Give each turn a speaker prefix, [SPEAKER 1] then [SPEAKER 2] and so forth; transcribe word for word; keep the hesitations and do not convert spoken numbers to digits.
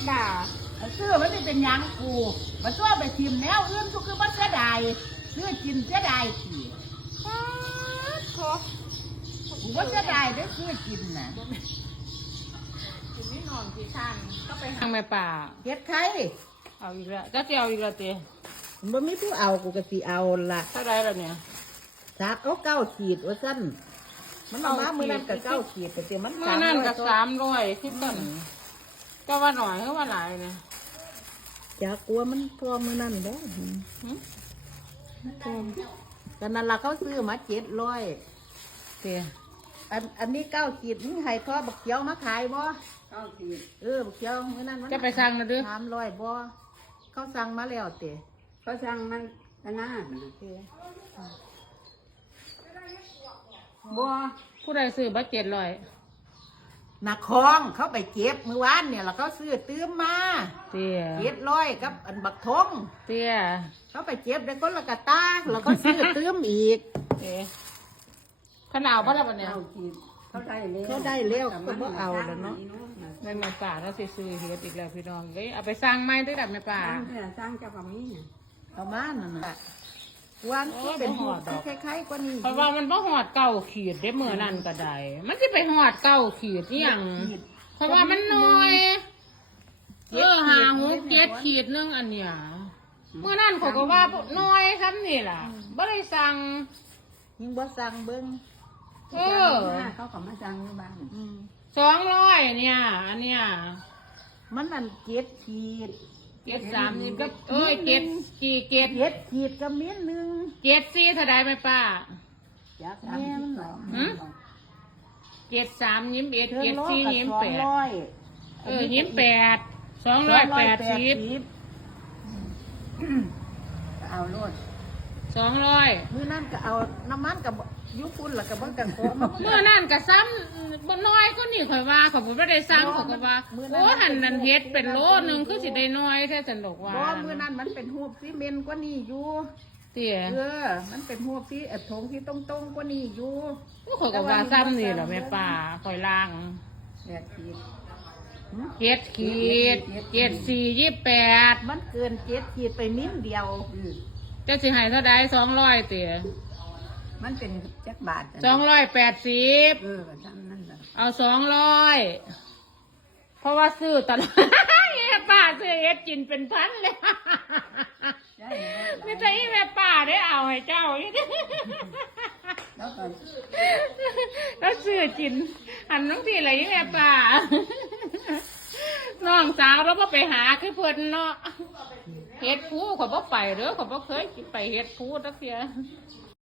[SPEAKER 1] ด่าซื้อมันจะเป็นยังกูมันตัวไปทิมแล้วอื่นทุกคือมันเสียดายซื้อกินเสียดายสิกูว่าเสียดายได้ซื้อกินน่ะกินนี่นอนกี่ท่านก็ไป
[SPEAKER 2] ทางแม่ป่า
[SPEAKER 1] เฮ็ดไข่
[SPEAKER 2] เอาอีกแล้วจะเอาอีกแล้วเต้
[SPEAKER 1] บ่มีผู้เอากูก็สิเอาล่ะ
[SPEAKER 2] เท่าไรแล้วเนี่ย
[SPEAKER 1] สักเอาเก้าขีดว่าซั่นมันเอามามื้อนั้นก็เก้าขีดแต่เตียมัน
[SPEAKER 2] เมื่อนั่นกับสามร้อยที่ต้นก็ว่าหน่อยก็ว่าหลายเนี่ย
[SPEAKER 1] จะกลัวมันพอมื้อนั้นเด้อพอตอนนั้นล่ะเขาซื้อมาเจ็ดร้อยเตียอันอันนี้เก้าขีดมึงให้พ่อบักเขียวมาขายบ่เก้าขีดเออบักเขียวมื้อนั้นมัน
[SPEAKER 2] จะไปสั่งนะดื้อ
[SPEAKER 1] สามร้อยบ่เขาสั่งมาแล้วเตีย
[SPEAKER 3] เขาสั่งมันกันนะ
[SPEAKER 1] เตีย
[SPEAKER 3] บัว
[SPEAKER 2] ผู้ใดซื้อบัตรเจ็ดร้อย
[SPEAKER 1] นักคองเขาไปเก็บมื้อวานเนี่ยแล้วเขาซื้อตื้มมา
[SPEAKER 2] เตี้ย
[SPEAKER 1] เจ็ดร้อยกับอันบักทง
[SPEAKER 2] เตี้ย
[SPEAKER 1] เขาไปเก็บได้คนละกะตาแล้วก็ซื้อตื้มอีก
[SPEAKER 2] เอ๊ะขนาวเพราะอะไรเนี่ย
[SPEAKER 3] เก้าขีดเขาได้แล้ว
[SPEAKER 1] เขาได้แล้วเขาบ่เอาแล้วเนาะ
[SPEAKER 2] ในแม่ป่าเราสิซื้อเฮ็ดอีกแล้วพี่น้องเลยเอาไปสั่งไม้ด้วยดับแม่ป่า
[SPEAKER 3] สั่งเพื่อสั่งเจ้ากับมีเนี่ย
[SPEAKER 1] เอามานั่นน่ะวันที่เป็นหอดคล้ายๆกว่านี้
[SPEAKER 2] เพราะว่ามันบ่หอดเก้าขีดได้เมื่อนั่นก็ได้มันจะไปหอดเก้าขีดนี่ยังเพราะว่ามันน้อยเออหาหูเจ็ดขีดนึงอันเนี้ยเมื่อนั่นเขาก็ว่าน้อยครับนี่ล่ะบ่ได้สั่ง
[SPEAKER 1] ยิงบ่สั่งเบิ้ง
[SPEAKER 2] เออ
[SPEAKER 3] เขาก็มาสั่งอยู่บ้าน
[SPEAKER 1] อืม
[SPEAKER 2] สองร้อยเนี่ย อันเนี้ย
[SPEAKER 1] มันนั่นเจ็ดขีด
[SPEAKER 2] เจ็ดสามนี่ก็เอ้ยเจ็ดกี่เจ็ด
[SPEAKER 1] เจ็ดขีดกับเม็ดหนึ่ง
[SPEAKER 2] เจ็ดสี่เท่าใดไหมป้า
[SPEAKER 3] จากสามสิบสอง
[SPEAKER 2] หืม เจ็ดสามยิ้มเอ็ด
[SPEAKER 1] เทิ
[SPEAKER 2] เจ็
[SPEAKER 1] ง
[SPEAKER 2] ด
[SPEAKER 1] โล
[SPEAKER 2] สี่
[SPEAKER 1] กับ
[SPEAKER 2] ยิ้ม
[SPEAKER 1] สอ
[SPEAKER 2] แป
[SPEAKER 1] ง
[SPEAKER 2] ด
[SPEAKER 1] ร้อย
[SPEAKER 2] เออยิ้มแปดสองร้อยแปดสิบ
[SPEAKER 3] เอาโลด
[SPEAKER 2] สองร้อย
[SPEAKER 1] มื้อนั้นก็เอาน้ำมันกับยุพุ่นแล้วก็เบิ่งกันโคม
[SPEAKER 2] เมื่อนั่นก็ซ้ำบ่น้อยก็นี่ข่อยว่าข่อยบ่ได้ซ้ำข่อยก็ว่าโอ้หันนั่นเฮ็ดเป็นโลนึงคือสิได้น้อยแท้สนุกว่า
[SPEAKER 1] บ่มื้อนั้นมันเป็นหูบซีเมนต์กว่านี้อยู่
[SPEAKER 2] เตี้ย
[SPEAKER 1] เออมันเป็นหูบที่เอ็ดถงที่ตรงๆกว่านี้อยู่
[SPEAKER 2] ข่อยก็ว่าซ้ำนี่แหละแม่ป้าข่อยล้าง
[SPEAKER 3] แปดขีด
[SPEAKER 2] เจ็ดขีดเจ็ดสี่ยี่แปด
[SPEAKER 1] มันเกินเจ็ดขีดไปมิ้นเดียว
[SPEAKER 3] อืม
[SPEAKER 2] จะสิให้เท่าใดสองร้อยเตี๋ย
[SPEAKER 3] มันเป็นจักบาท
[SPEAKER 2] สองร้อยแปดสิบ
[SPEAKER 3] เออก็ทำนั่นแหละ
[SPEAKER 2] เอาสองร้อยเพราะว่าซื้อตลอด แม่ป้าซื้อเอ็ดกินเป็นพันเลย
[SPEAKER 3] ได้
[SPEAKER 2] นี่แต่อีแม่ป้าได้เอาให้เจ้าอีก
[SPEAKER 3] แล้วก็
[SPEAKER 2] แล้วซื้อกินอันน้องทีอะไรอีแม่ป้า น้องสาวเราก็ไปหาคือเพื่อนเนาะเฮ็ดผู้ขอยบ่ไปเด้อขอยบ่เคยไปเฮ็ดผู้ตักเทีย